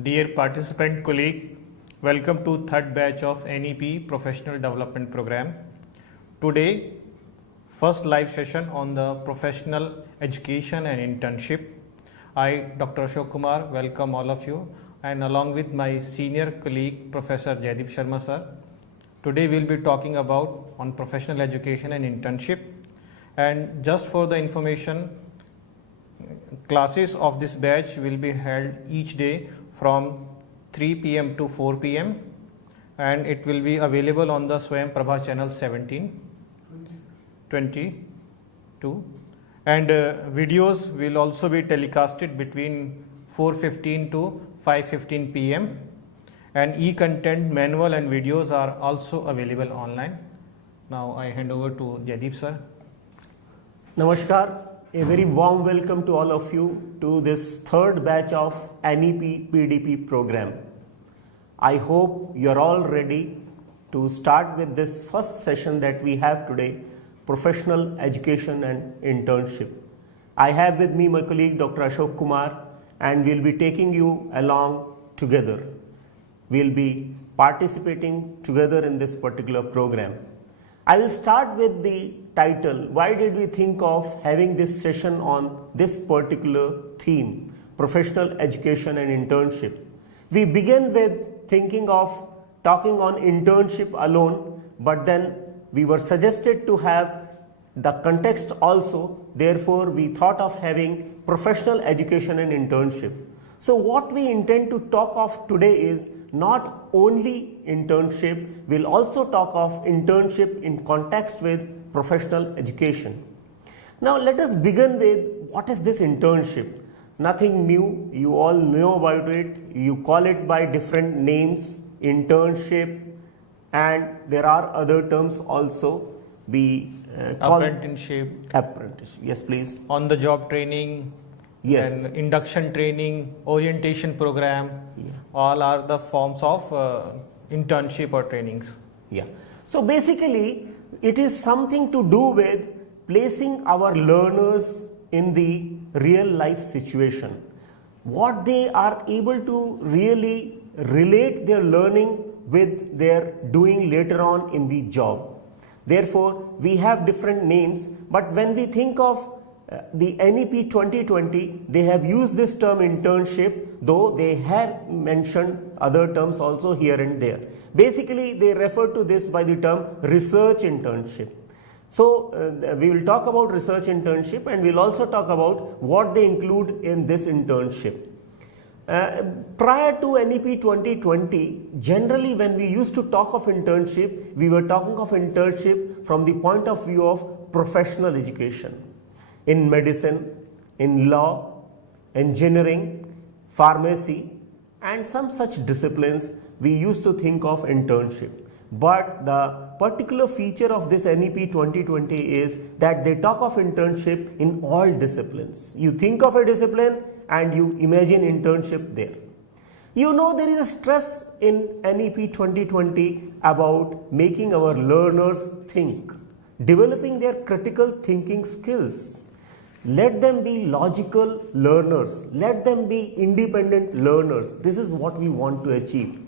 Dear participant colleague, welcome to third batch of NEP Professional Development Program. Today, first live session on the professional education and internship. I, Dr. Ashok Kumar, welcome all of you, and along with my senior colleague, Professor Jaideep Sharma sir. Today we'll be talking about on professional education and internship. And just for the information, classes of this batch will be held each day from 3 p.m. to 4 p.m. and it will be available on the Swayam Prabha channel 17, 22, and videos will also be telecasted between 4:15 to 5:15 p.m. and e-content manual and videos are also available online. Now I hand over to Jaideep sir. Namaskar. A very warm welcome to all of you to this third batch of NEP PDP program. I hope you're all ready to start with this first session that we have today, professional education and internship. I have with me my colleague Dr. Ashok Kumar, and we'll be taking you along together. We'll be participating together in this particular program. I will start with the title. Why did we think of having this session on this particular theme, professional education and internship? We began with thinking of talking on internship alone, but then we were suggested to have the context also. Therefore, we thought of having professional education and internship. So what we intend to talk of today is not only internship, we'll also talk of internship in context with professional education. Now let us begin with what is this internship? Nothing new, you all know about it, you call it by different names, internship, and there are other terms also. We call Apprenticeship, yes please. on the job training, Yes. and induction training, orientation program, Yeah. all are the forms of internship or trainings. Yeah. So basically, it is something to do with placing our learners in the real life situation. What they are able to really relate their learning with their doing later on in the job. Therefore, we have different names, but when we think of the NEP 2020, they have used this term internship, though they have mentioned other terms also here and there. Basically, they refer to this by the term research internship. So, we will talk about research internship, and we'll also talk about what they include in this internship. Prior to NEP 2020, generally when we used to talk of internship, we were talking of internship from the point of view of professional education. In medicine, in law, engineering, pharmacy, and some such disciplines, we used to think of internship. But the particular feature of this NEP 2020 is that they talk of internship in all disciplines. You think of a discipline and you imagine internship there. You know, there is a stress in NEP 2020 about making our learners think, developing their critical thinking skills. Let them be logical learners. Let them be independent learners. This is what we want to achieve.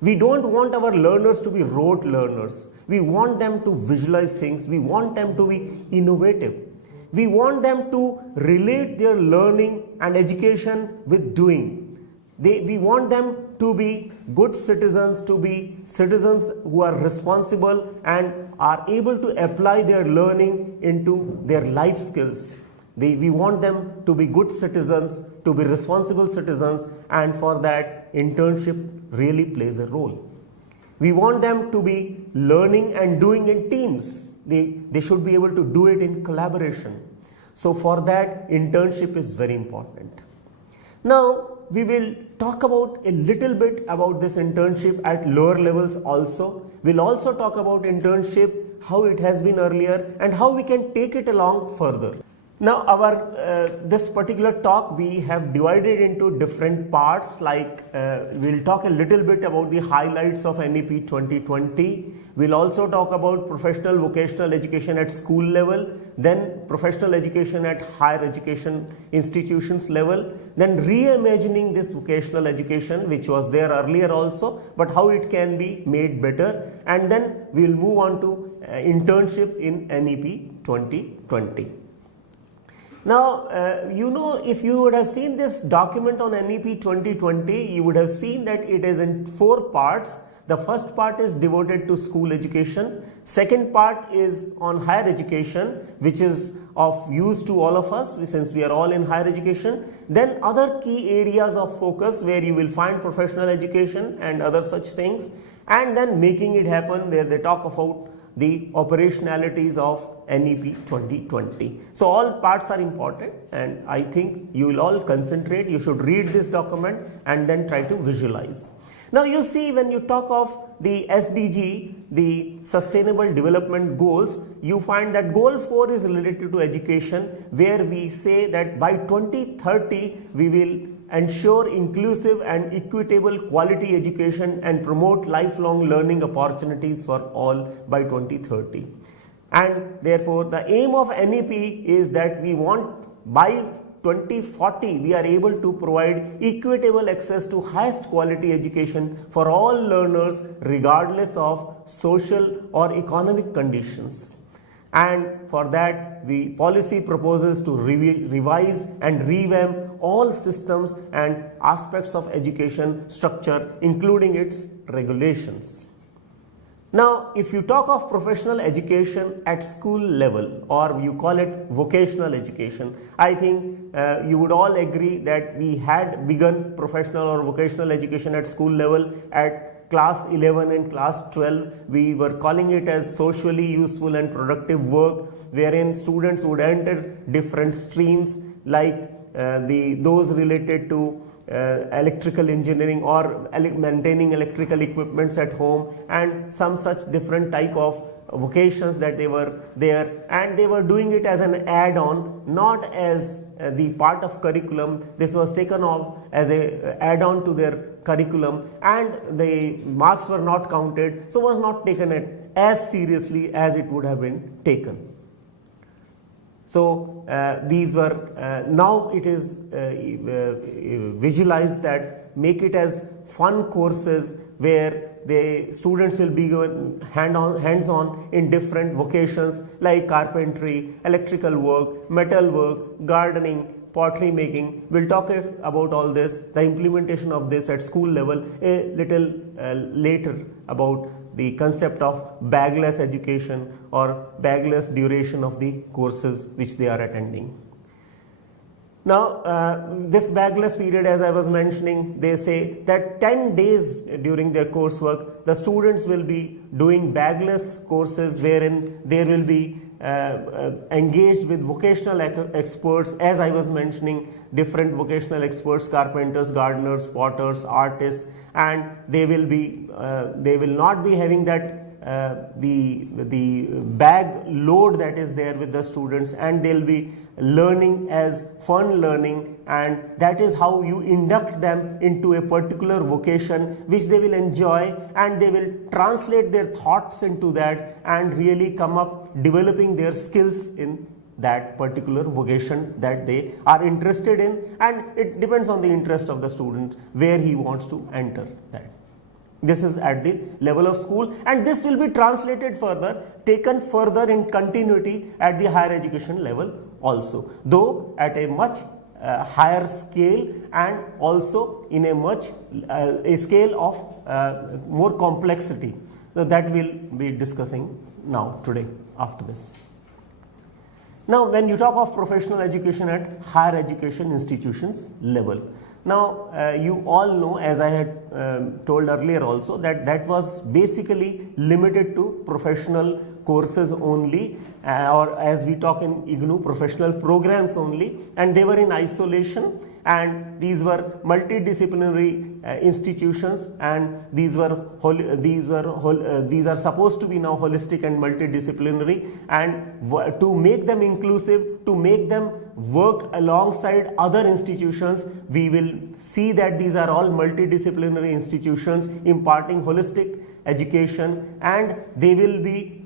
We don't want our learners to be rote learners. We want them to visualize things. We want them to be innovative. We want them to relate their learning and education with doing. We want them to be good citizens, to be citizens who are responsible and are able to apply their learning into their life skills. We want them to be good citizens, to be responsible citizens, and for that internship really plays a role. We want them to be learning and doing in teams. They should be able to do it in collaboration. So for that, internship is very important. Now, we will talk about a little bit about this internship at lower levels also. We'll also talk about internship, how it has been earlier, and how we can take it along further. Now, this particular talk we have divided into different parts. Like we'll talk a little bit about the highlights of NEP 2020. We'll also talk about professional vocational education at school level, then professional education at higher education institutions level, then reimagining this vocational education which was there earlier also, but how it can be made better, and then we'll move on to internship in NEP 2020. Now, if you would have seen this document on NEP 2020, you would have seen that it is in 4 parts. The first part is devoted to school education. Second part is on higher education, which is of use to all of us since we are all in higher education. Then other key areas of focus where you will find professional education and other such things. And then making it happen, where they talk about the operationalities of NEP 2020. So all parts are important, and I think you will all concentrate. You should read this document and then try to visualize. Now you see, when you talk of the SDG, the Sustainable Development Goals, you find that goal 4 is related to education, where we say that by 2030 we will ensure inclusive and equitable quality education and promote lifelong learning opportunities for all by 2030. And therefore the aim of NEP is that we want by 2040 we are able to provide equitable access to highest quality education for all learners regardless of social or economic conditions. And for that, the policy proposes to revise and revamp all systems and aspects of education structure, including its regulations. Now, if you talk of professional education at school level, or you call it vocational education, I think you would all agree that we had begun professional or vocational education at school level at class 11 and class 12. We were calling it as socially useful and productive work, wherein students would enter different streams like those related to electrical engineering or maintaining electrical equipments at home, and some such different type of vocations that they were there, and they were doing it as an add-on, not as the part of curriculum. This was taken off as a add-on to their curriculum, and the marks were not counted, so was not taken as seriously as it would have been taken. So these were now it is visualized that make it as fun courses where the students will be given hands-on in different vocations like carpentry, electrical work, metal work, gardening, pottery making. We'll talk about all this, the implementation of this at school level a little later, about the concept of bagless education or bagless duration of the courses which they are attending. Now, this bagless period, as I was mentioning, they say that 10 days during their coursework, the students will be doing bagless courses wherein they will be engaged with vocational experts, as I was mentioning, different vocational experts, carpenters, gardeners, potters, artists, and they will not be having that the bag load that is there with the students, and they'll be learning as fun learning, and that is how you induct them into a particular vocation which they will enjoy, and they will translate their thoughts into that and really come up developing their skills in that particular vocation that they are interested in, and it depends on the interest of the student where he wants to enter that. This is at the level of school, and this will be translated further, taken further in continuity at the higher education level also, though at a much higher scale, and also in a much a scale of more complexity. So that we'll be discussing now today after this. Now, when you talk of professional education at higher education institutions level, now you all know, as I had told earlier also, that that was basically limited to professional courses only, or as we talk in IGNOU, professional programs only, and they were in isolation, and these were multidisciplinary institutions, and these are supposed to be now holistic and multidisciplinary, and to make them inclusive, to make them work alongside other institutions, we will see that these are all multidisciplinary institutions imparting holistic education, and they will be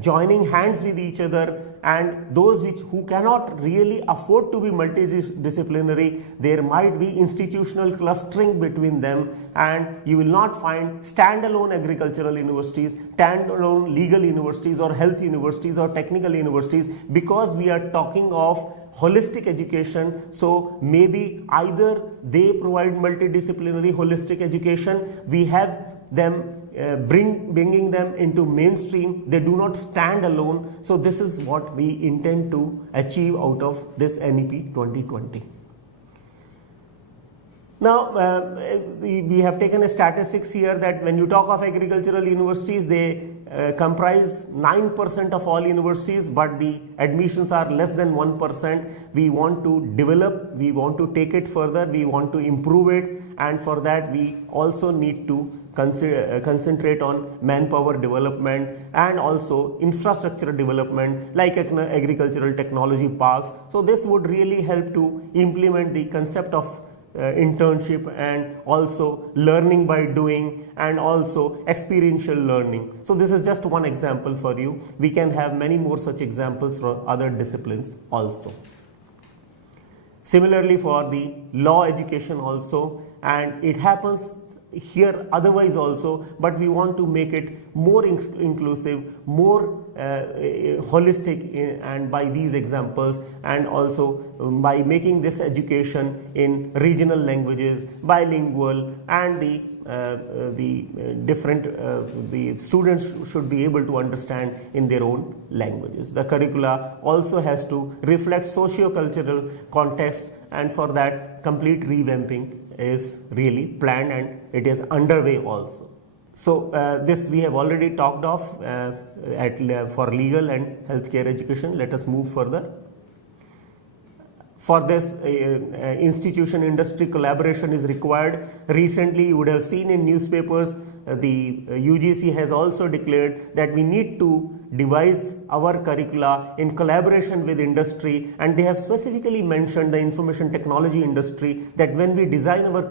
joining hands with each other, and those who cannot really afford to be multidisciplinary, there might be institutional clustering between them, and you will not find standalone agricultural universities, standalone legal universities or health universities or technical universities, because we are talking of holistic education. So maybe either they provide multidisciplinary holistic education, we have them bringing them into mainstream, they do not stand alone. So this is what we intend to achieve out of this NEP 2020. Now, we have taken a statistics here that when you talk of agricultural universities, they comprise 9% of all universities, but the admissions are less than 1%. We want to develop, we want to take it further, we want to improve it, and for that we also need to concentrate on manpower development and also infrastructure development like agricultural technology parks. So this would really help to implement the concept of internship and also learning by doing and also experiential learning. So this is just one example for you. We can have many more such examples for other disciplines also. Similarly for the law education also, and it happens here otherwise also, but we want to make it more inclusive, more holistic, and by these examples, and also by making this education in regional languages, bilingual, and the students should be able to understand in their own languages. The curricula also has to reflect socio-cultural context, and for that complete revamping is really planned and it is underway also. So this we have already talked of for legal and healthcare education. Let us move further. For this, institution industry collaboration is required. Recently, you would have seen in newspapers, the UGC has also declared that we need to devise our curricula in collaboration with industry, and they have specifically mentioned the information technology industry, that when we design our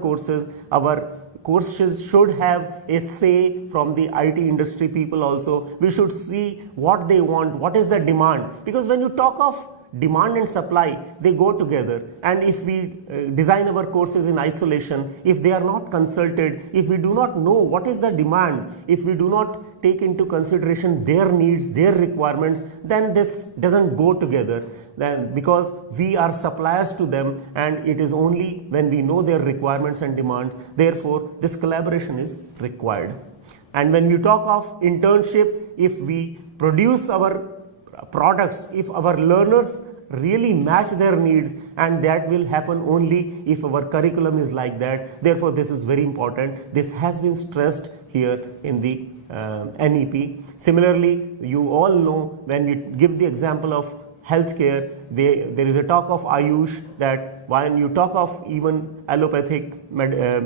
courses should have a say from the IT industry people also. We should see what they want, what is the demand, because when you talk of demand and supply, they go together, and if we design our courses in isolation, if they are not consulted, if we do not know what is the demand, if we do not take into consideration their needs, their requirements, then this doesn't go together, then because we are suppliers to them, and it is only when we know their requirements and demands, therefore this collaboration is required. And when you talk of internship, if we produce our products, if our learners really match their needs, and that will happen only if our curriculum is like that. Therefore this is very important. This has been stressed here in the NEP. Similarly, you all know, when we give the example of healthcare, there is a talk of Ayush, that when you talk of even allopathic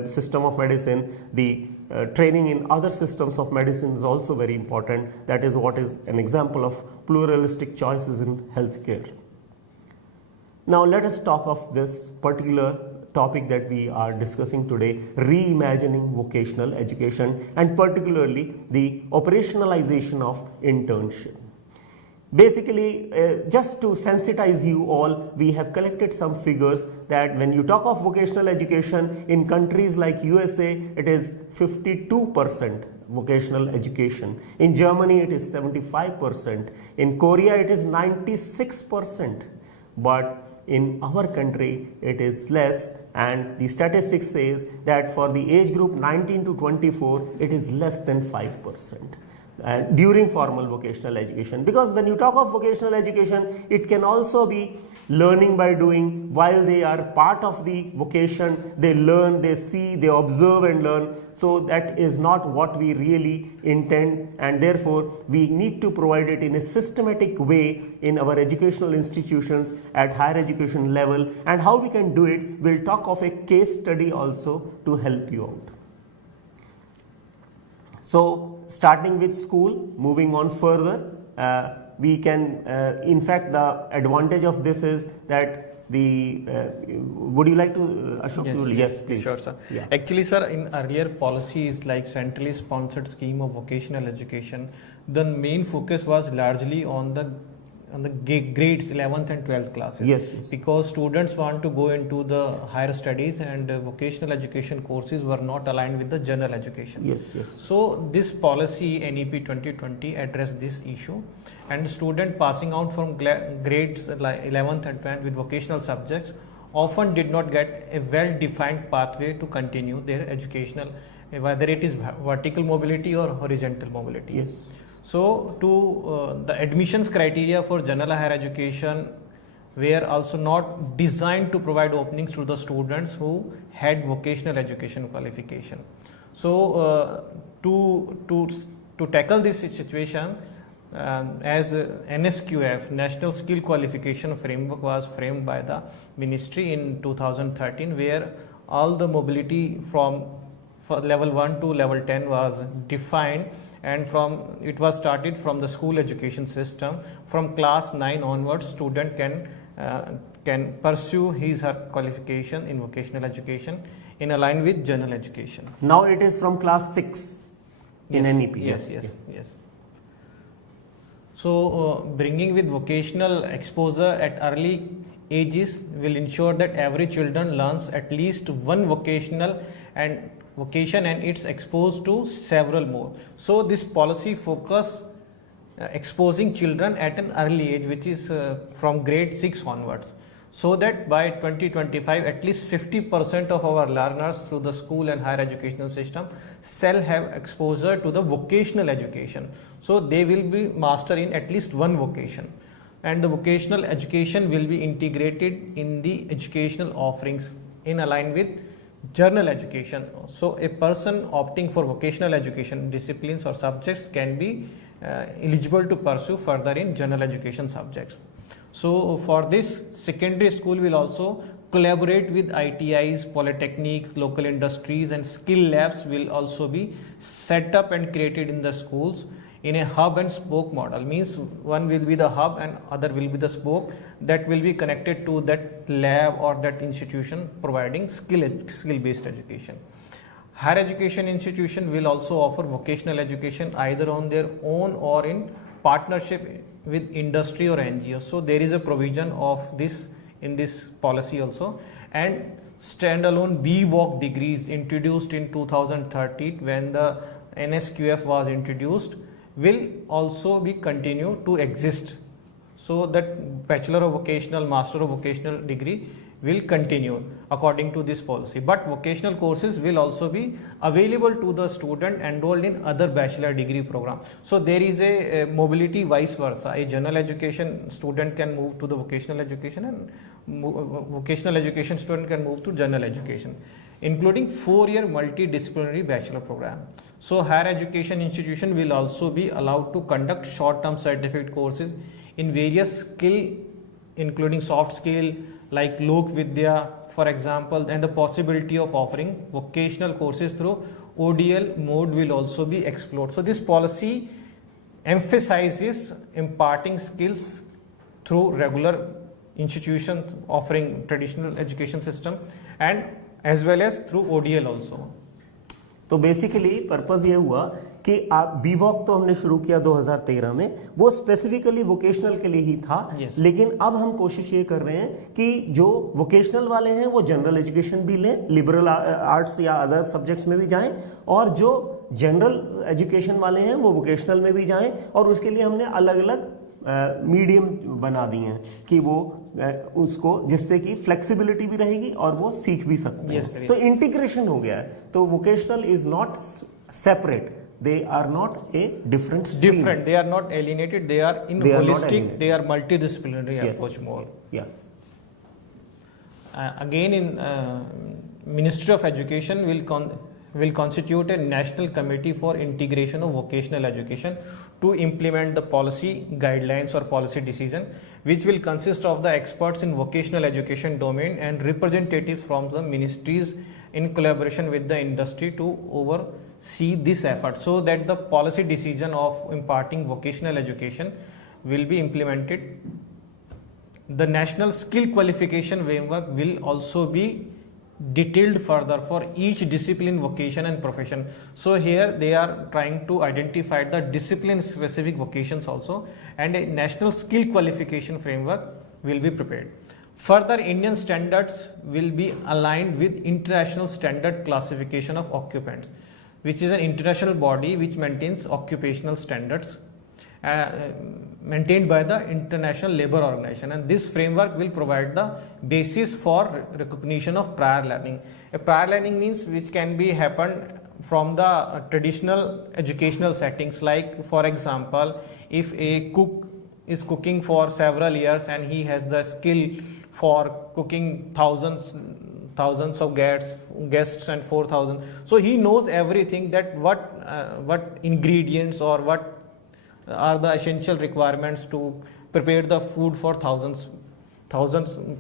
system of medicine, the training in other systems of medicine is also very important. That is what is an example of pluralistic choices in healthcare. Now let us talk of this particular topic that we are discussing today, reimagining vocational education, and particularly the operationalization of internship. Basically, just to sensitize you all, we have collected some figures that when you talk of vocational education in countries like USA, it is 52% vocational education. In Germany, it is 75%. In Korea, it is 96%. But in our country, it is less, and the statistics says that for the age group 19 to 24, it is less than 5%. during formal vocational education, because when you talk of vocational education, it can also be learning by doing. While they are part of the vocation, they learn, they see, they observe and learn. So that is not what we really intend, and therefore we need to provide it in a systematic way in our educational institutions at higher education level. And how we can do it, we'll talk of a case study also to help you out. So starting with school, moving on further, we can, in fact, the advantage of this is that would you like to, Ashok? Yes, please. Sure, sir. Yeah. Actually, sir, in earlier policies like centrally sponsored scheme of vocational education, the main focus was largely on the grades 11th and 12th classes. Yes, yes. Because students want to go into the higher studies, and vocational education courses were not aligned with the general education. Yes, yes. So this policy NEP 2020 addressed this issue, and student passing out from grades like 11th and 12th with vocational subjects often did not get a well-defined pathway to continue their educational, whether it is vertical mobility or horizontal mobility. Yes. So the admissions criteria for general higher education were also not designed to provide openings to the students who had vocational education qualification. So to tackle this situation, as NSQF, National Skill Qualification Framework, was framed by the ministry in 2013, where all the mobility from level 1 to level 10 was defined, and it was started from the school education system. From class 9 onwards, student can pursue his or her qualification in vocational education in line with general education. Now it is from class 6 in NEP. Yes. So bringing with vocational exposure at early ages will ensure that every children learns at least one vocation and it's exposed to several more. So this policy focus exposing children at an early age, which is from grade 6 onwards, so that by 2025 at least 50% of our learners through the school and higher educational system shall have exposure to the vocational education. So they will be master in at least one vocation, and the vocational education will be integrated in the educational offerings in line with general education. So a person opting for vocational education disciplines or subjects can be eligible to pursue further in general education subjects. So for this, secondary school will also collaborate with ITIs, polytechnics, local industries, and skill labs will also be set up and created in the schools in a hub and spoke model. Means one will be the hub and other will be the spoke that will be connected to that lab or that institution providing skill-based education. Higher education institution will also offer vocational education either on their own or in partnership with industry or NGOs. So there is a provision of this in this policy also. And standalone BVoc degrees introduced in 2013 when the NSQF was introduced will also be continue to exist. So that Bachelor of Vocational, Master of Vocational degree will continue according to this policy. But vocational courses will also be available to the student enrolled in other bachelor degree program. So there is a mobility vice versa. A general education student can move to the vocational education, and vocational education student can move to general education, including 4-year multidisciplinary bachelor program. So higher education institution will also be allowed to conduct short-term certificate courses in various skill, including soft skill like Lok Vidya, for example, and the possibility of offering vocational courses through ODL mode will also be explored. So this policy emphasizes imparting skills through regular institutions offering traditional education system and as well as through ODL also. तो basically purpose ये हुआ कि आप बीवॉक तो हमने शुरू किया 2013 में, वो स्पेसिफिकली वोकेशनल के लिए ही था. Yes. लेकिन अब हम कोशिश ये कर रहे हैं कि जो वोकेशनल वाले हैं वो जनरल एजुकेशन भी लें, लिबरल आर्ट्स या अदर सब्जेक्ट्स में भी जाएं, और जो जनरल एजुकेशन वाले हैं वो वोकेशनल में भी जाएं. और उसके लिए हमने अलग अलग मीडियम बना दिए हैं कि वो उसको, जिससे कि फ्लेक्सिबिलिटी भी रहेगी और वो सीख भी सकते हैं. तो इंटीग्रेशन हो गया है. तो vocational is not separate, They are not a different stream. Different. They are not alienated. They are in They are not holistic. alienated. They are multidisciplinary Yes, approach yes, more. Yeah. Again, in Ministry of Education will constitute a national committee for integration of vocational education to implement the policy guidelines or policy decision, which will consist of the experts in vocational education domain and representatives from the ministries in collaboration with the industry to oversee this effort, so that the policy decision of imparting vocational education will be implemented. The national skill qualification framework will also be detailed further for each discipline, vocation and profession. So here they are trying to identify the discipline specific vocations also, and a national skill qualification framework will be prepared. Further, Indian standards will be aligned with International Standard Classification of Occupants, which is an international body which maintains occupational standards maintained by the International Labour Organization, and this framework will provide the basis for recognition of prior learning. A prior learning means which can be happened from the traditional educational settings, like for example, if a cook is cooking for several years and he has the skill for cooking thousands of guests and 4,000, so he knows everything, that what ingredients or what are the essential requirements to prepare the food for thousands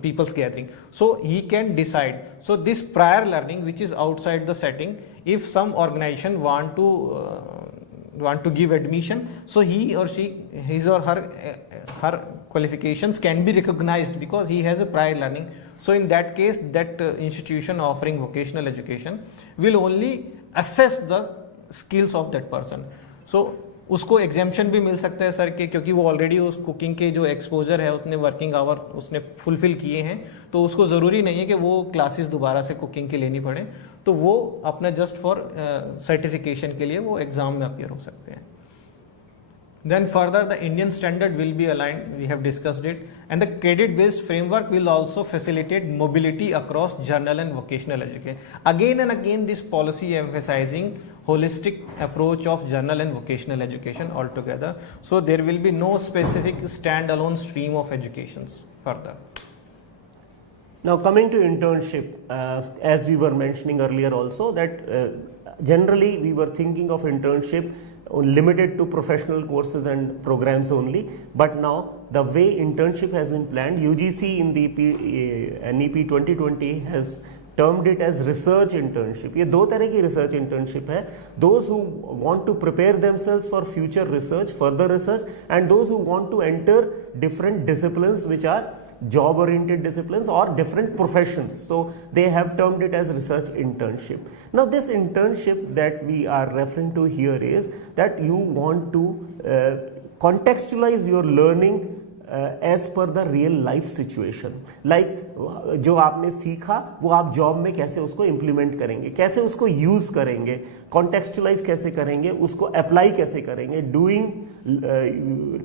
people's gathering, so he can decide. So this prior learning, which is outside the setting, if some organization want to give admission, so he or she, his or her qualifications can be recognized because he has a prior learning. So in that case, that institution offering vocational education will only assess the skills of that person. So उसको exemption भी मिल सकता है sir के, क्योंकि वो already उस cooking के जो एक्सपोजर है उसने वर्किंग आवर उसने फुलफिल किए हैं, तो उसको ज़रूरी नहीं है कि वो क्लासेस दोबारा से कुकिंग की लेनी पड़े, तो वो अपना जस्ट फॉर सर्टिफिकेशन के लिए वो एग्ज़ाम में अपीयर हो सकते हैं. Then further, the Indian standard will be aligned, we have discussed it, and the credit based framework will also facilitate mobility across general and vocational education. Again and again, this policy emphasizing holistic approach of general and vocational education altogether. So there will be no specific standalone stream of educations further. Now coming to internship, as we were mentioning earlier also, that generally we were thinking of internship limited to professional courses and programs only, but now the way internship has been planned, UGC in the NEP 2020 has termed it as research internship. ये दो तरह की research internship है, those who want to prepare themselves for future research, further research, and those who want to enter different disciplines which are job oriented disciplines or different professions. So they have termed it as research internship. Now this internship that we are referring to here is that you want to contextualize your learning as per the real life situation. Like जो आपने सीखा वो आप job में कैसे उसको implement करेंगे, कैसे उसको यूज करेंगे, कॉन्टेक्चुअलाइज कैसे करेंगे, उसको अप्लाई कैसे करेंगे, doing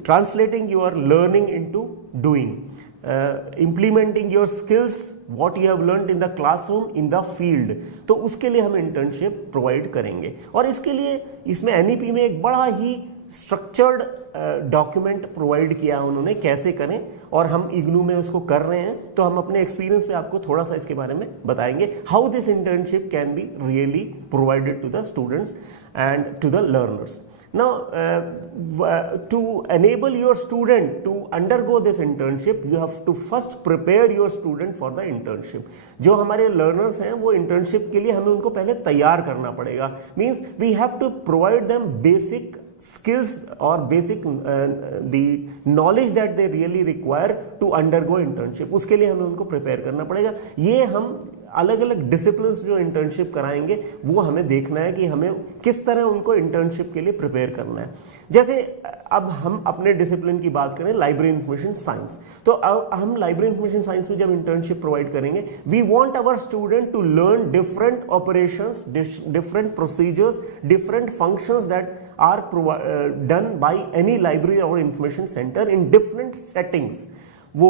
translating your learning into doing, implementing your skills what you have learned in the classroom in the field. तो उसके लिए हम internship provide करेंगे, और इसके लिए इसमें NEP में एक बड़ा ही स्ट्रक्चर्ड डॉक्यूमेंट प्रोवाइड किया उन्होंने कैसे करें, और हम इग्नू में उसको कर रहे हैं, तो हम अपने एक्सपीरियंस पे आपको थोड़ा सा इसके बारे में बताएंगे, how this internship can be really provided to the students and to the learners. Now, to enable your student to undergo this internship, you have to first prepare your student for the internship. जो हमारे learners हैं वो internship के लिए हमें उनको पहले तैयार करना पड़ेगा. Means we have to provide them basic skills or basic the knowledge that they really require to undergo internship. उसके लिए हमें उनको prepare करना पड़ेगा. ये हम अलग अलग डिसिप्लिन्स जो इंटर्नशिप कराएंगे वो हमें देखना है कि हमें किस तरह उनको इंटर्नशिप के लिए प्रिपेयर करना है. जैसे अब हम अपने डिसिप्लिन की बात करें, लाइब्रेरी इंफॉर्मेशन साइंस, तो अब हम लाइब्रेरी इंफॉर्मेशन साइंस में जब इंटर्नशिप प्रोवाइड करेंगे, we want our student to learn different operations, different procedures, different functions that are done by any library or information center in different settings. वो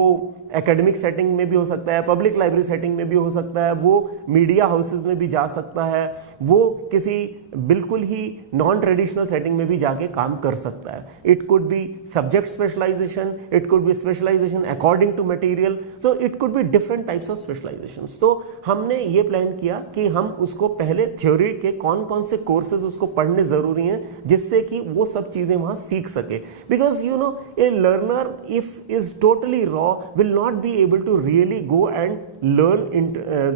academic setting में भी हो सकता है, public library setting में भी हो सकता है, वो मीडिया हाउसेस में भी जा सकता है, वो किसी बिल्कुल ही नॉन ट्रेडिशनल सेटिंग में भी जाके काम कर सकता है. It could be subject specialization, it could be specialization according to material, so it could be different types of specializations. तो हमने ये प्लान किया कि हम उसको पहले थ्योरी के कौन कौन से कोर्सेज उसको पढ़ने जरूरी हैं जिससे कि वो सब चीजें वहां सीख सके. Because you know A learner if is totally raw will not be able to really go and learn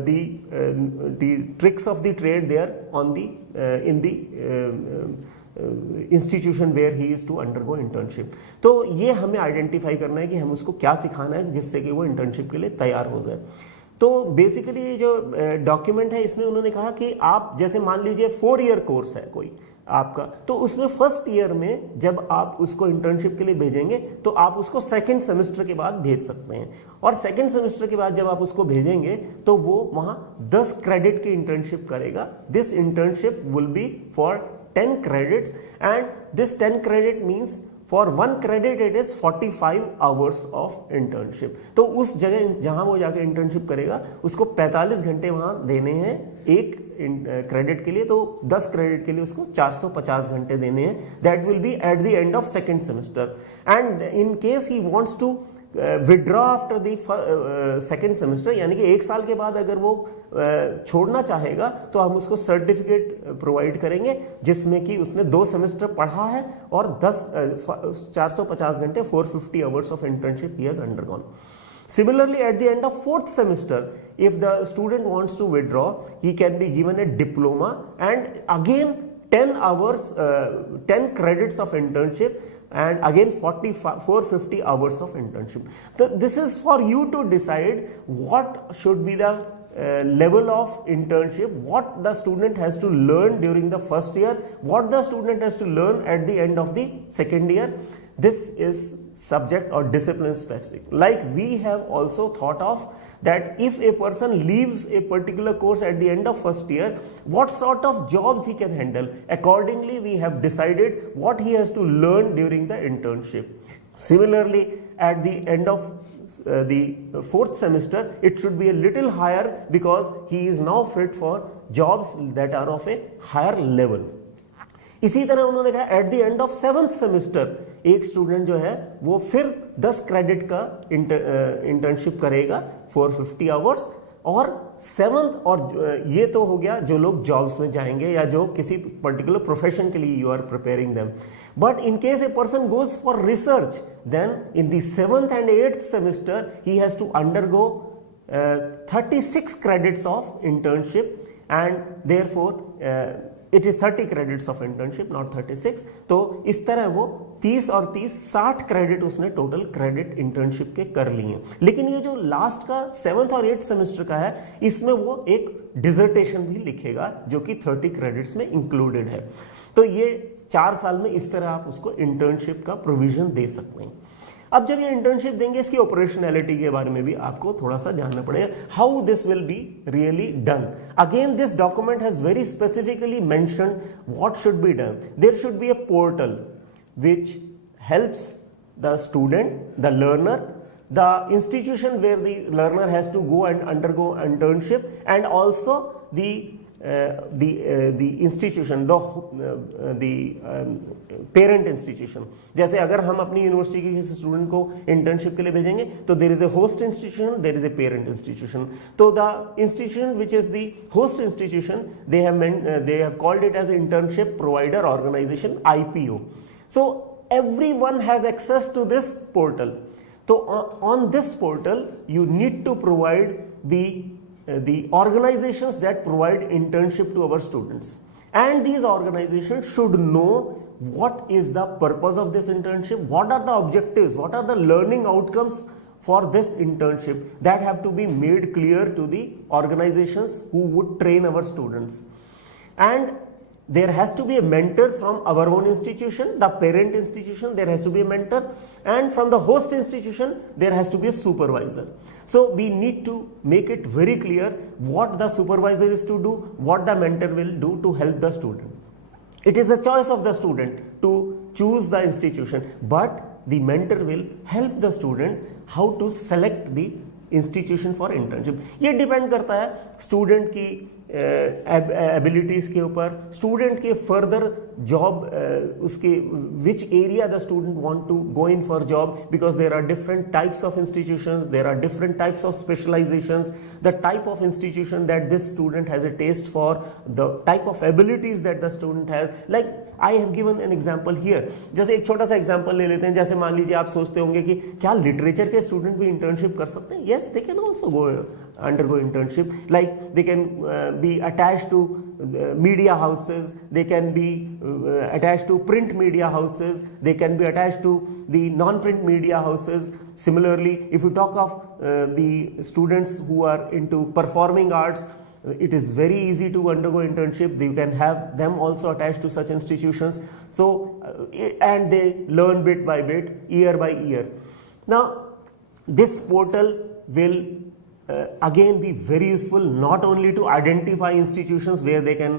the tricks of the trade there on the in the institution where he is to undergo internship. तो ये हमें identify करना है कि हम उसको क्या सिखाना है जिससे कि वो इंटर्नशिप के लिए तैयार हो जाए. तो बेसिकली जो डॉक्यूमेंट है इसमें उन्होंने कहा कि आप जैसे मान लीजिए 4 ईयर कोर्स है कोई आपका, तो उसमें फर्स्ट ईयर में जब आप उसको इंटर्नशिप के लिए भेजेंगे तो आप उसको सेकंड सेमेस्टर के बाद भेज सकते हैं. और सेकंड सेमेस्टर के बाद जब आप उसको भेजेंगे तो वो वहां 10 क्रेडिट की इंटर्नशिप करेगा. This internship will be for 10 credits and this 10 credit means for 1 credit it is 45 hours of internship. तो उस जगह जहां वो जाके इंटर्नशिप करेगा उसको 45 घंटे वहां देने हैं एक क्रेडिट के लिए. तो 10 क्रेडिट के लिए उसको 450 घंटे देने हैं. That will be at the end of second semester. And in case he wants to withdraw after the second semester, यानी कि 1 साल के बाद अगर वो छोड़ना चाहेगा तो हम उसको सर्टिफिकेट प्रोवाइड करेंगे जिसमें कि उसने 2 सेमेस्टर पढ़ा है और 450 घंटे 450 hours of internship he has undergone. Similarly, at the end of 4th semester, if the student wants to withdraw, he can be given a diploma and again 10 hours, 10 credits of internship and again 450 hours of internship. So this is for you to decide what should be the level of internship, what the student has to learn during the first year, what the student has to learn at the end of the second year. This is subject or discipline specific. Like we have also thought of that if a person leaves a particular course at the end of first year, what sort of jobs he can handle. Accordingly, we have decided what he has to learn during the internship. Similarly, at the end of the 4th semester, it should be a little higher because he is now fit for jobs that are of a higher level. इसी तरह उन्होंने कहा eight the end of 7th semester एक student जो है वो फिर 10 credit का इंटर्नशिप करेगा 450 आवर्स. और 7th, और ये तो हो गया जो लोग जॉब्स में जाएंगे या जो किसी पर्टिकुलर प्रोफेशन के लिए you are preparing them. But in case a person goes for research, then in the 7th and 8th semester he has to undergo 36 credits of internship and therefore it is 30 credits of internship, not 36. तो इस तरह वो 30 और 30 60 credit उसने total credit internship के कर लिए. लेकिन ये जो लास्ट का 7th और 8th सेमेस्टर का है इसमें वो एक डिजर्टेशन भी लिखेगा जो कि 30 क्रेडिट्स में इंक्लूडेड है. तो ये 4 साल में इस तरह आप उसको इंटर्नशिप का प्रोविजन दे सकते हैं. अब जब ये इंटर्नशिप देंगे इसकी ऑपरेशनैलिटी के बारे में भी आपको थोड़ा सा जानना पड़ेगा. How this will be really done. Again this document has very specifically mentioned what should be done. There should be a portal which helps the student, the learner, the institution where the learner has to go and undergo internship, and also the institution, the parent institution. जैसे अगर हम अपनी university के किसी student को internship के लिए भेजेंगे तो there is a host institution, there is a parent institution. तो the institution which is the host institution, they have called it as internship provider organization, IPO. So everyone has access to this portal. So on this portal you need to provide the organizations that provide internship to our students, and these organizations should know what is the purpose of this internship, what are the objectives, what are the learning outcomes for this internship that have to be made clear to the organizations who would train our students. And there has to be a mentor from our own institution, the parent institution, there has to be a mentor, and from the host institution there has to be a supervisor. So we need to make it very clear what the supervisor is to do, what the mentor will do to help the student. It is the choice of the student to choose the institution, but the mentor will help the student how to select the institution for internship. ये depend करता है student की abilities के ऊपर, student के further job उसके which area the student want to go in for job, because there are different types of institutions, there are different types of specializations, the type of institution that this student has a test for, the type of abilities that the student has. Like I have given an example here. जैसे एक छोटा सा example ले लेते हैं. जैसे मान लीजिए आप सोचते होंगे कि क्या लिटरेचर के स्टूडेंट भी इंटर्नशिप कर सकते हैं? Yes, they can also go undergo internship. Like they can be attached to media houses, they can be attached to print media houses, they can be attached to the non-print media houses. Similarly, if you talk of the students who are into performing arts, it is very easy to undergo internship. You can have them also attached to such institutions. So and they learn bit by bit, year by year. Now this portal will again be very useful, not only to identify institutions where they can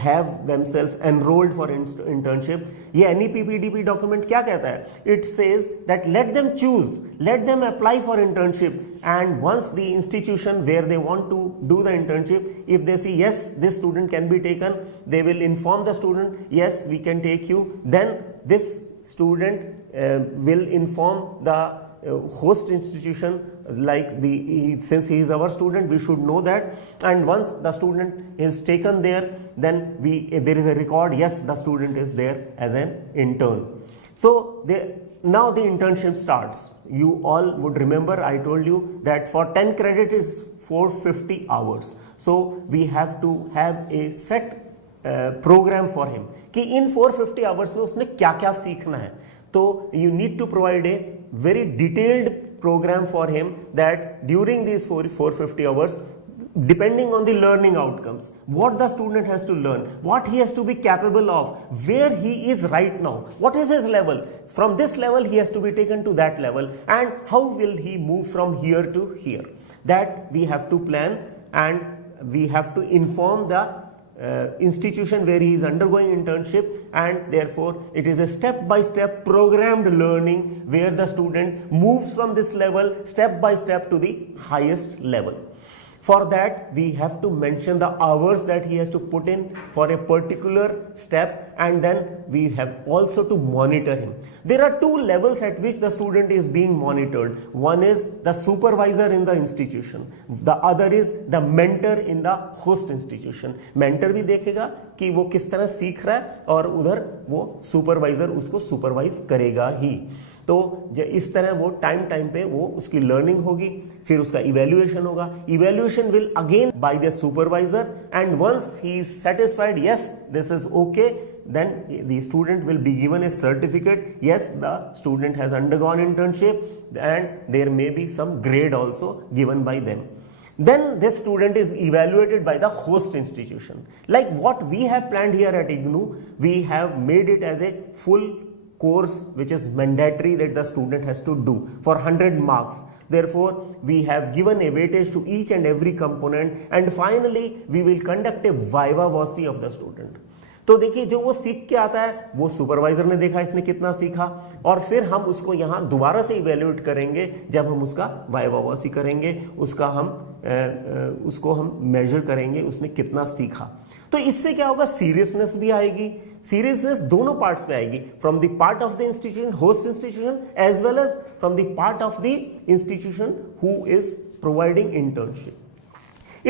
have themselves enrolled for internship. ये NEP PDP document क्या कहता है? It says that let them choose, let them apply for internship, and once the institution where they want to do the internship, if they see yes, this student can be taken, they will inform the student, yes, we can take you. Then this student will inform the host institution, like since he is our student, we should know that, and once the student is taken there, then there is a record, yes, the student is there as an intern. So now the internship starts. You all would remember I told you that for 10 credit is 450 hours. So we have to have a set program for him कि in 450 hours में उसने क्या क्या सीखना है. तो you need to provide a very detailed program for him that during these 450 hours, depending on the learning outcomes, what the student has to learn, what he has to be capable of, where he is right now, what is his level, from this level he has to be taken to that level, and how will he move from here to here. That we have to plan, and we have to inform the institution where he is undergoing internship, and therefore it is a step-by-step programmed learning where the student moves from this level step by step to the highest level. For that we have to mention the hours that he has to put in for a particular step, and then we have also to monitor him. There are two levels at which the student is being monitored. One is the supervisor in the institution, the other is the mentor in the host institution. Mentor भी देखेगा कि वो किस तरह सीख रहा है, और उधर वो supervisor उसको supervise करेगा ही. तो इस तरह वो टाइम पे वो उसकी लर्निंग होगी, फिर उसका इवेल्युएशन होगा. Evaluation will again by the supervisor, and once he is satisfied, yes this is okay, then the student will be given a certificate, yes, the student has undergone internship, and there may be some grade also given by them. Then this student is evaluated by the host institution. Like what we have planned here at IGNOU, we have made it as a full course which is mandatory that the student has to do for 100 marks. Therefore we have given a weightage to each and every component, and finally we will conduct a viva voce of the student. तो देखिए जो वो सीख के आता है वो supervisor ने देखा इसने कितना सीखा, और फिर हम उसको यहाँ दोबारा से इवेल्युएट करेंगे जब हम उसका वाइवा वॉसी करेंगे, उसको हम मेजर करेंगे उसने कितना सीखा. तो इससे क्या होगा, सीरियसनेस भी आएगी. सीरियसनेस दोनों पार्ट्स पे आएगी, from the part of the institution, host institution, as well as from the part of the institution who is providing internship.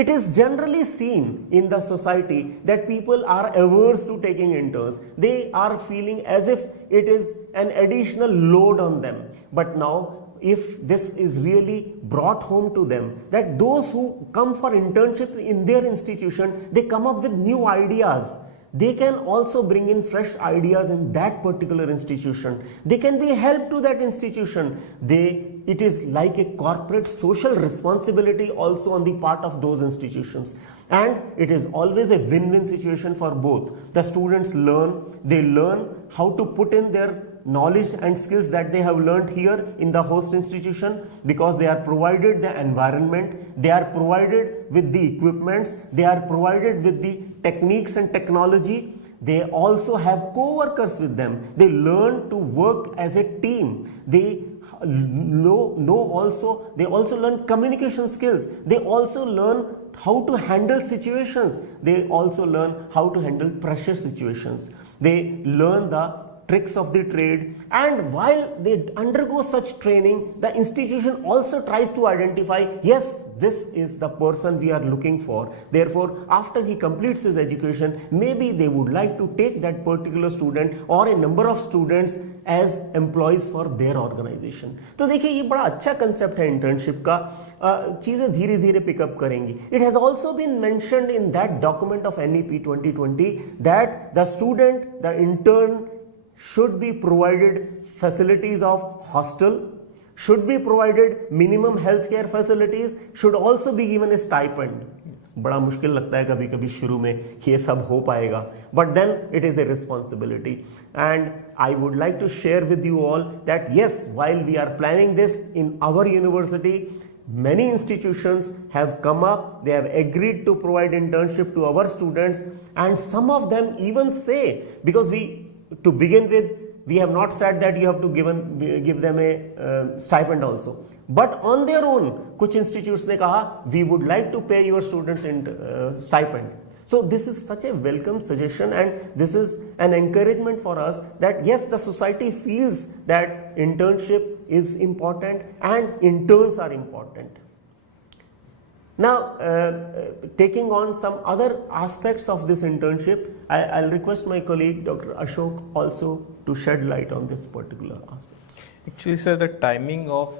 It is generally seen in the society that people are averse to taking interns. They are feeling as if it is an additional load on them. But now, if this is really brought home to them, that those who come for internship in their institution, they come up with new ideas. They can also bring in fresh ideas in that particular institution. They can be a help to that institution. It is like a corporate social responsibility also on the part of those institutions. And it is always a win-win situation for both. The students they learn how to put in their knowledge and skills that they have learned here in the host institution, because they are provided the environment, they are provided with the equipments, they are provided with the techniques and technology. they also have co-workers with them. They learn to work as a team. They they also learn communication skills. They also learn how to handle situations. They also learn how to handle pressure situations. They learn the tricks of the trade, and while they undergo such training, the institution also tries to identify, yes, this is the person we are looking for. Therefore, after he completes his education, maybe they would like to take that particular student or a number of students as employees for their organization. तो देखिए, ये बड़ा अच्छा concept है internship का. चीजें धीरे धीरे पिकअप करेंगी. It has also been mentioned in that document of NEP 2020 that the student, the intern, should be provided facilities of hostel, should be provided minimum healthcare facilities, should also be given a stipend. बड़ा मुश्किल लगता है कभी कभी शुरू में कि ये सब हो पाएगा, but then it is a responsibility. And I would like to share with you all that yes, while we are planning this in our university, many institutions have come up, they have agreed to provide internship to our students, and some of them even say, because to begin with, we have not said that you have to give them a stipend also, but on their own, कुछ institutes ने कहा, we would like to pay your students in stipend. So this is such a welcome suggestion, and this is an encouragement for us that yes, the society feels that internship is important and interns are important. Now, taking on some other aspects of this internship, I'll request my colleague Dr. Ashok also to shed light on this particular aspect. Actually, sir, the timing of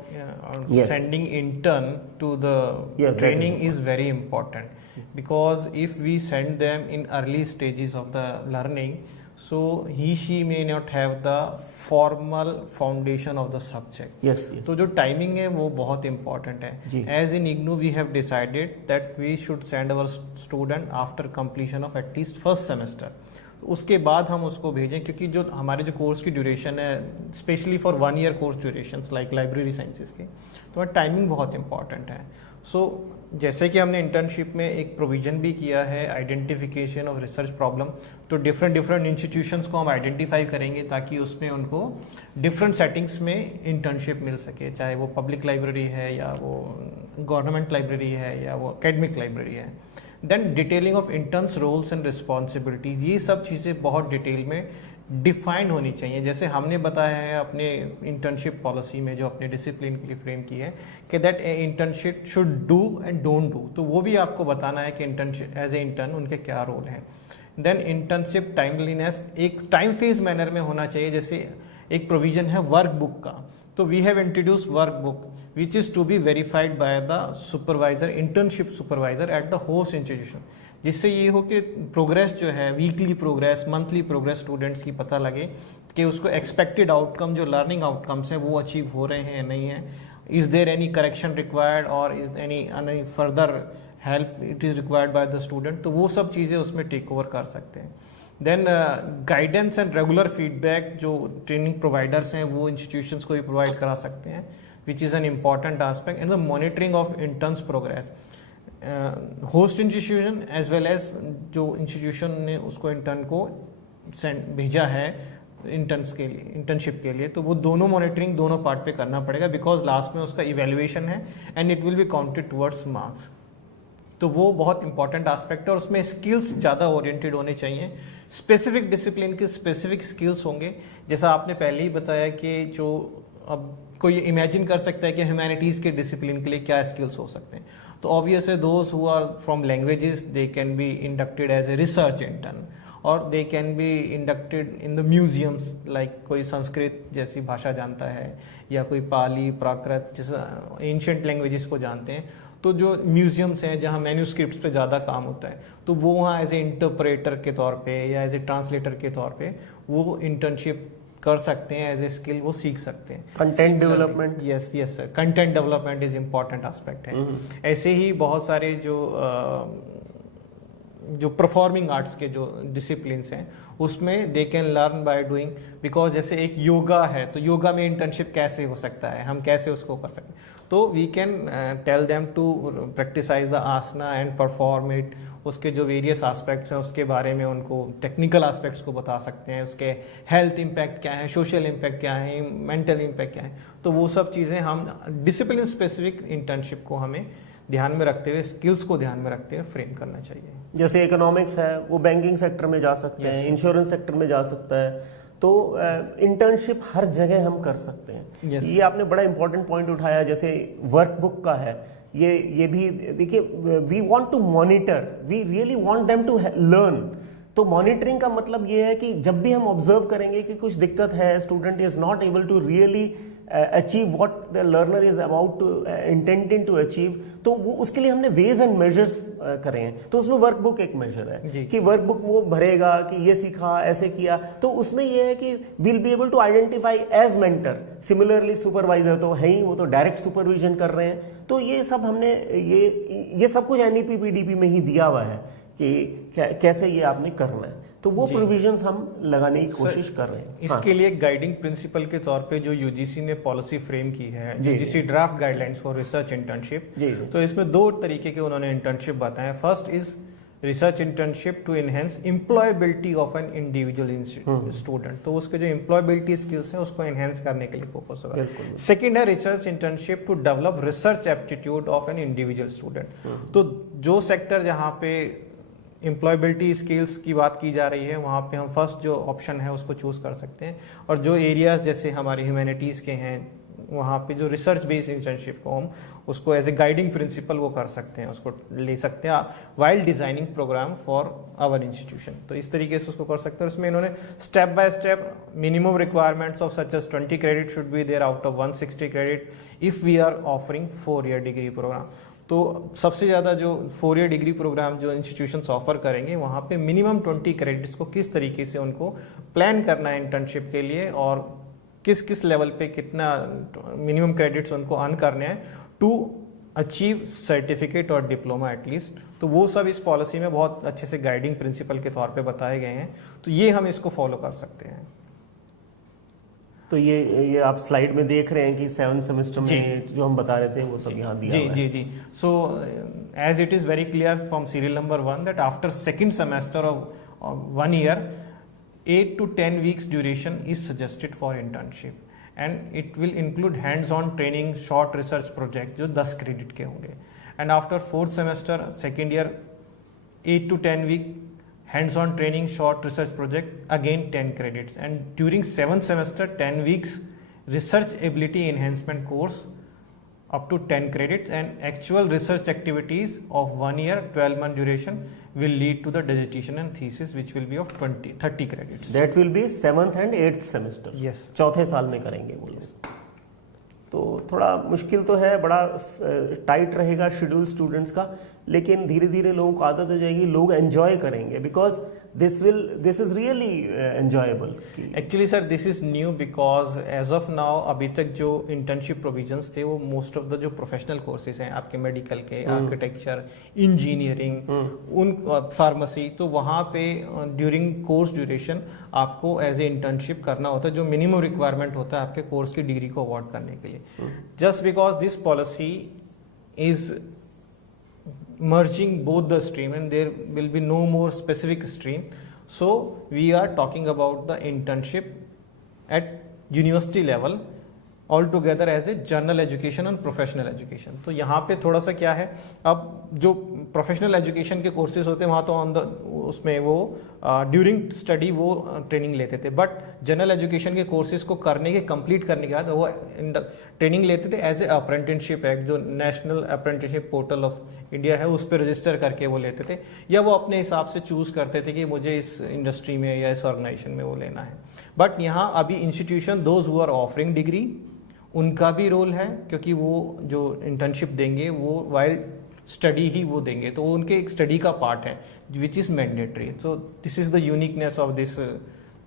Yes. sending intern to the Yes, that training is is very important, because if we send them in early stages of the learning, so she may not have the formal foundation of the subject. Yes, yes. तो जो timing है वो बहुत important जी. है. As in IGNOU we have decided that we should send our student after completion of at least first semester. उसके बाद हम उसको भेजें, क्योंकि जो हमारे जो कोर्स की ड्यूरेशन है, specially for 1 year course duration like library sciences के, तो टाइमिंग बहुत इंपॉर्टेंट है. सो जैसे कि हमने इंटर्नशिप में एक प्रोविजन भी किया है आइडेंटिफिकेशन ऑफ रिसर्च प्रॉब्लम, तो डिफरेंट इंस्टीट्यूशंस को हम आइडेंटिफाई करेंगे ताकि उसमें उनको डिफरेंट सेटिंग्स में इंटर्नशिप मिल सके, चाहे वो पब्लिक लाइब्रेरी है या वो गवर्नमेंट लाइब्रेरी है या वो एकेडमिक लाइब्रेरी है. Then detailing of interns roles and responsibilities, ये सब चीज़ें बहुत डिटेल में डिफाइंड होनी चाहिए. जैसे हमने बताया है अपने इंटर्नशिप पॉलिसी में जो अपने डिसिप्लिन के लिए फ्रेम की है कि that internship should do and don't do, तो वो भी आपको बताना है कि इंटर्नशिप एज ए इंटर्न उनके क्या रोल हैं. देन इंटर्नशिप टाइमलीनेस एक टाइम फेज मैनर में होना चाहिए. जैसे एक प्रोविजन है वर्क बुक का, तो we have introduce work book which is to be verified by the supervisor, internship supervisor at the host institution, जिससे ये हो कि प्रोग्रेस जो है, weekly progress, monthly progress students की पता लगे कि उसको एक्सपेक्टेड आउटकम जो लर्निंग आउटकम्स हैं वो अचीव हो रहे हैं या नहीं है. Is there any correction required और is any further help it is required by the student, तो वो सब चीज़ें उसमें टेक ओवर कर सकते हैं. Then guidance and regular feedback जो ट्रेनिंग प्रोवाइडर्स हैं वो इंस्टीट्यूशंस को भी प्रोवाइड करा सकते हैं, which is an important aspect. And the monitoring of interns progress, host institution as well as जो इंस्टीट्यूशन ने उसको इंटर्न को भेजा है इंटर्न्स के लिए, इंटर्नशिप के लिए, तो वो दोनों मॉनिटरिंग दोनों पार्ट पे करना पड़ेगा, बिकॉज लास्ट में उसका इवेल्युएशन है and it will be counted towards marks. तो वो बहुत इंपॉर्टेंट आस्पेक्ट है और उसमें स्किल्स ज़्यादा ओरिएंटेड होने चाहिए. स्पेसिफिक डिसिप्लिन के स्पेसिफिक स्किल्स होंगे. जैसा आपने पहले ही बताया कि जो अब कोई इमेजिन कर सकता है कि ह्यूमैनिटीज़ के डिसिप्लिन के लिए क्या स्किल्स हो सकते हैं, तो ऑब्वियस है those who are from languages they can be inducted as a research intern, और they can be inducted in the museums, like कोई संस्कृत जैसी भाषा जानता है या कोई पाली प्राकृत जैसा एंशिएंट लैंग्वेजेस को जानते हैं, तो जो म्यूजियम्स हैं जहाँ मैन्यूस्क्रिप्ट्स पे ज़्यादा काम होता है, तो वो वहाँ एज ए इंटरप्रेटर के तौर पे या एज ए ट्रांसलेटर के तौर पे वो इंटर्नशिप कर सकते हैं, एज ए स्किल वो सीख सकते हैं. Content development, yes sir, content development is important aspect है. ऐसे ही बहुत सारे जो जो परफॉर्मिंग आर्ट्स के जो डिसिप्लिन्स हैं उसमें they can learn by doing, because जैसे एक योगा है तो योगा में इंटर्नशिप कैसे हो सकता है, हम कैसे उसको कर सकते हैं, तो we can tell them to practise the asana and perform it. उसके जो वेरियस एस्पेक्ट्स हैं उसके बारे में उनको टेक्निकल एस्पेक्ट्स को बता सकते हैं, उसके हेल्थ इम्पैक्ट क्या है, सोशल इम्पैक्ट क्या है, मेंटल इम्पैक्ट क्या है, तो वो सब चीज़ें हम डिसिप्लिन स्पेसिफिक इंटर्नशिप को हमें ध्यान में रखते हुए, स्किल्स को ध्यान में रखते हुए फ्रेम करना चाहिए। जैसे इकोनॉमिक्स है वो बैंकिंग सेक्टर में जा सकते हैं, इंश्योरेंस सेक्टर में जा सकता है, तो इंटर्नशिप हर जगह हम कर सकते हैं। ये आपने बड़ा इंपॉर्टेंट पॉइंट उठाया, जैसे वर्कबुक का है, ये भी देखिए, we want to monitor, we really want them to learn. तो मॉनिटरिंग का मतलब ये है कि जब भी हम ऑब्जर्व करेंगे कि कुछ दिक्कत है, student is not able to really achieve what the learner is about to intending to achieve, तो वो उसके लिए हमने वेज एंड मेजर्स करे हैं। तो उसमें वर्कबुक एक मेजर है कि वर्कबुक वो भरेगा कि ये सीखा, ऐसे किया, तो उसमें ये है कि will be able to identify as mentor. Similarly supervisor तो है ही, वो तो डायरेक्ट सुपरविजन कर रहे हैं। तो ये सब हमने ये सब कुछ NEP PDP में ही दिया हुआ है कि कैसे ये आपने करना है, तो वो प्रोविजंस हम लगाने की कोशिश कर रहे हैं। इसके लिए गाइडिंग प्रिंसिपल के तौर पे जो UGC ने पॉलिसी फ्रेम की है, UGC draft guidelines for research internship, तो इसमें 2 तरीके के उन्होंने इंटर्नशिप बताए। First is research internship to enhance employability of an individual student, तो उसके जो एम्प्लॉयबिलिटी स्किल्स हैं उसको एनहेंस करने के लिए फोकस होगा। सेकंड है research internship to develop research aptitude of an individual student. तो जो सेक्टर जहाँ पे एम्प्लॉयबिलिटी स्किल्स की बात की जा रही है वहाँ पे हम फर्स्ट जो ऑप्शन है उसको चूज कर सकते हैं, और जो एरियाज जैसे हमारे ह्यूमैनिटीज़ के हैं वहाँ पे जो रिसर्च बेस्ड इंटर्नशिप को हम उसको एज ए गाइडिंग प्रिंसिपल वो कर सकते हैं, उसको ले सकते हैं while designing program for our institution. तो इस तरीके से उसको कर सकते हैं। उसमें इन्होंने step by step minimum requirements of such as 20 credit should be there out of 160 credit if we are offering 4-year degree program. तो सबसे ज़्यादा जो 4-year डिग्री प्रोग्राम जो इंस्टीट्यूशंस ऑफर करेंगे वहाँ पे मिनिमम 20 क्रेडिट्स को किस तरीके से उनको प्लान करना है इंटर्नशिप के लिए, और किस किस लेवल पे कितना मिनिमम क्रेडिट्स उनको अर्न करने हैं टू अचीव सर्टिफिकेट और डिप्लोमा एटलीस्ट, तो वो सब इस पॉलिसी में बहुत अच्छे से गाइडिंग प्रिंसिपल के तौर पे बताए गए हैं। तो ये हम इसको फॉलो कर सकते हैं। तो ये आप स्लाइड में देख रहे हैं कि 7 सेमेस्टर में जो हम बता रहे थे वो सब यहाँ दिया हुआ है। जी। So as it is very clear from serial number 1 that after second semester of 1 year 8 to 10 weeks duration is suggested for internship, and it will include hands-on training, short research project जो 10 credit के होंगे, and after 4th semester second year 8 to 10 week hands-on training, short research project again 10 credits, and during 7th semester 10 weeks research ability enhancement course up to 10 credits, and actual research activities of 1 year 12-month duration will lead to the dissertation and thesis which will be of 30 credits. That will be 7th and 8th semester. Yes. चौथे साल में करेंगे वो लोग। तो थोड़ा मुश्किल तो है, बड़ा टाइट रहेगा शेड्यूल स्टूडेंट्स का, लेकिन धीरे धीरे लोगों को आदत हो जाएगी, लोग एंजॉय करेंगे because this is really enjoyable. Actually sir this is new because as of now अभी तक जो इंटर्नशिप प्रोविजंस थे वो मोस्ट ऑफ द जो प्रोफेशनल कोर्सेज हैं आपके मेडिकल के, आर्किटेक्चर, इंजीनियरिंग, उन फार्मेसी, तो वहाँ पे ड्यूरिंग कोर्स ड्यूरेशन आपको एज ए इंटर्नशिप करना होता है, जो मिनिमम रिक्वायरमेंट होता है आपके कोर्स की डिग्री को अवॉर्ड करने के लिए। Just because this policy is merging both the stream and there will be no more specific stream, so we are talking about the internship at university level all together as a general education and professional education. तो यहाँ पे थोड़ा सा क्या है, अब जो professional education के कोर्सेज होते हैं वहाँ तो ऑन द उसमें वो ड्यूरिंग स्टडी वो ट्रेनिंग लेते थे, बट जनरल एजुकेशन के कोर्सेज को करने के कंप्लीट करने के बाद वो ट्रेनिंग लेते थे एज ए अप्रेंटिसशिप एक्ट, जो national apprenticeship portal of India है उस पर रजिस्टर करके वो लेते थे, या वो अपने हिसाब से चूज करते थे कि मुझे इस इंडस्ट्री में या इस ऑर्गेनाइजेशन में वो लेना है। बट यहाँ अभी institution those who are offering degree उनका भी रोल है, क्योंकि वो जो इंटर्नशिप देंगे वो वाइल स्टडी ही वो देंगे, तो वो उनके एक स्टडी का पार्ट है which is mandatory. So this is the uniqueness of this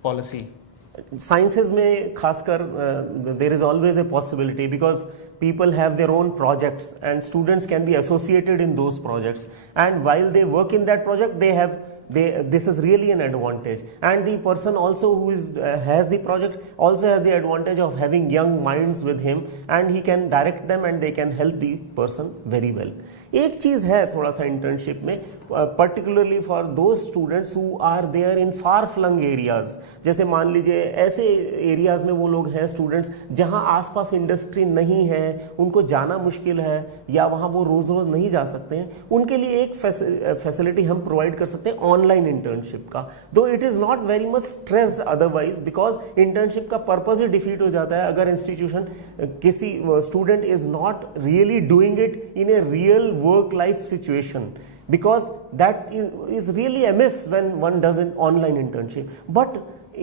policy. Sciences में खासकर there is always a possibility because people have their own projects and students can be associated in those projects, and while they work in that project this is really an advantage. And the person also who has the project also has the advantage of having young minds with him, and he can direct them and they can help the person very well. एक चीज़ है थोड़ा सा internship में, particularly for those students who are there in far flung areas, जैसे मान लीजिए ऐसे areas में वो लोग हैं स्टूडेंट्स जहां आसपास इंडस्ट्री नहीं है, उनको जाना मुश्किल है या वहां वो रोज रोज नहीं जा सकते हैं, उनके लिए एक फैसिलिटी हम प्रोवाइड कर सकते हैं ऑनलाइन इंटर्नशिप का, दो it is not very much stressed otherwise, because internship का पर्पज ही डिफीट हो जाता है अगर इंस्टीट्यूशन किसी student is not really doing it in a real work life situation, because that is really amiss when one does an online internship. But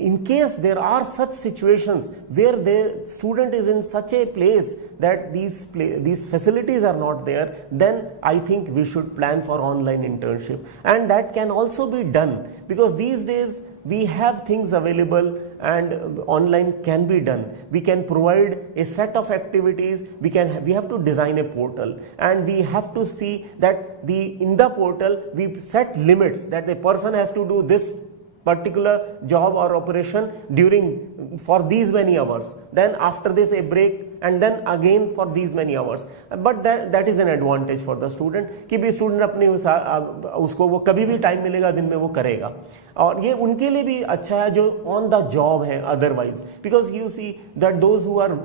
in case there are such situations where the student is in such a place that these facilities are not there, then I think we should plan for online internship, and that can also be done because these days we have things available and online can be done. We can provide a set of activities, we have to design a portal, and we have to see that in the portal we set limits that the person has to do this particular job or operation for these many hours, then after this a break, and then again for these many hours. But that is an advantage for the student कि भी student अपने उसको वो कभी भी time मिलेगा दिन में वो करेगा, और ये उनके लिए भी अच्छा है जो ऑन द जॉब है otherwise, because you see that those who are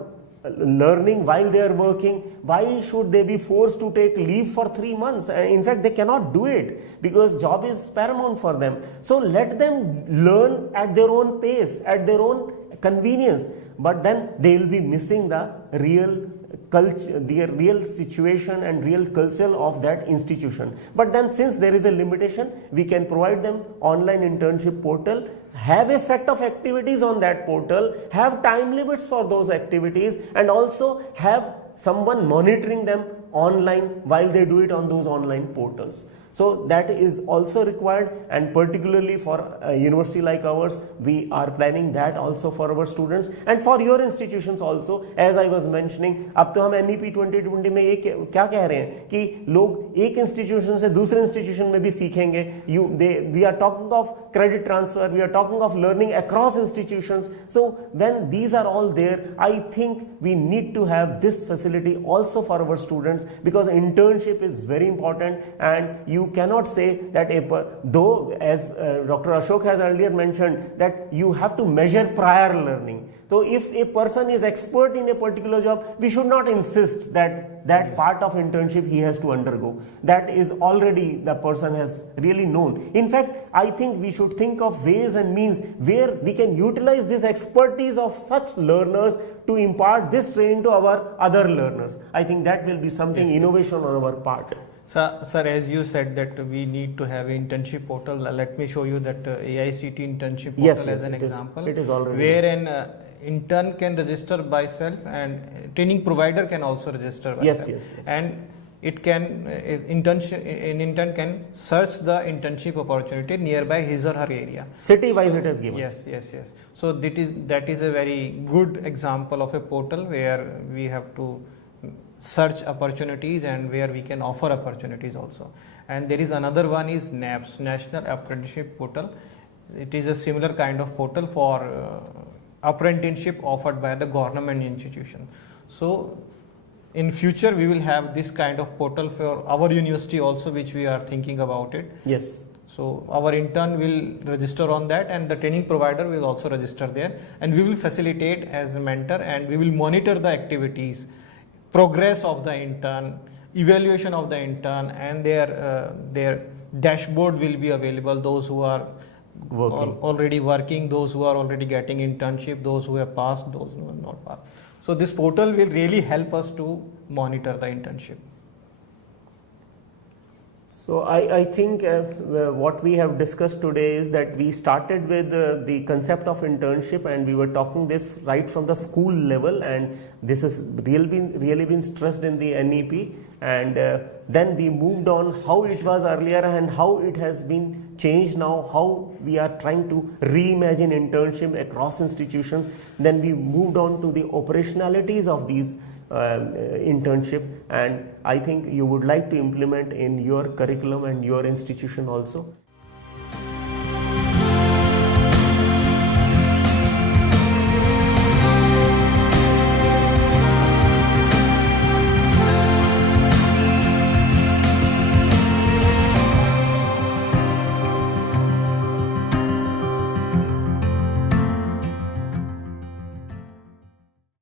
learning while they are working, why should they be forced to take leave for 3 months? In fact, they cannot do it because job is paramount for them. So let them learn at their own pace, at their own convenience, but then they will be missing the real culture, the real situation and real culture of that institution. But then since there is a limitation, we can provide them online internship portal, have a set of activities on that portal, have time limits for those activities, and also have someone monitoring them online while they do it on those online portals. So that is also required, and particularly for a university like ours, we are planning that also for our students and for your institutions also. As I was mentioning, अब तो हम NEP 2020 में ये क्या कह रहे हैं कि लोग एक institution से दूसरे institution में भी सीखेंगे. We are talking of credit transfer, we are talking of learning across institutions. So when these are all there, I think we need to have this facility also for our students, because internship is very important, and you cannot say that though as Dr. Ashok has earlier mentioned that you have to measure prior learning. So if a person is expert in a particular job, we should not insist that part of internship he has to undergo. That is already the person has really known. In fact, I think we should think of ways and means where we can utilize this expertise of such learners to impart this training to our other learners. I think that will be something innovation on our part. Sir, as you said that we need to have internship portal, let me show you that AICT internship portal as an example. It is already where an intern can register by self, and training provider can also register by self. Yes. And it can an intern can search the internship opportunity nearby his or her area. City wise it is given. Yes. So that is a very good example of a portal where we have to search opportunities and where we can offer opportunities also. And there is another one is NAPS, National Apprenticeship Portal. It is a similar kind of portal for apprenticeship offered by the government institution. So in future we will have this kind of portal for our university also, which we are thinking about it. Yes. So our intern will register on that, and the training provider will also register there, and we will facilitate as a mentor, and we will monitor the activities, progress of the intern, evaluation of the intern, and their dashboard will be available. Those who are already working, those who are already getting internship, those who have passed, those who have not passed. So this portal will really help us to monitor the internship. So I think what we have discussed today is that we started with the concept of internship, and we were talking this right from the school level, and this has really been stressed in the NEP, and then we moved on how it was earlier and how it has been changed now, how we are trying to reimagine internship across institutions. Then we moved on to the operationalities of these internship, and I think you would like to implement in your curriculum and your institution also.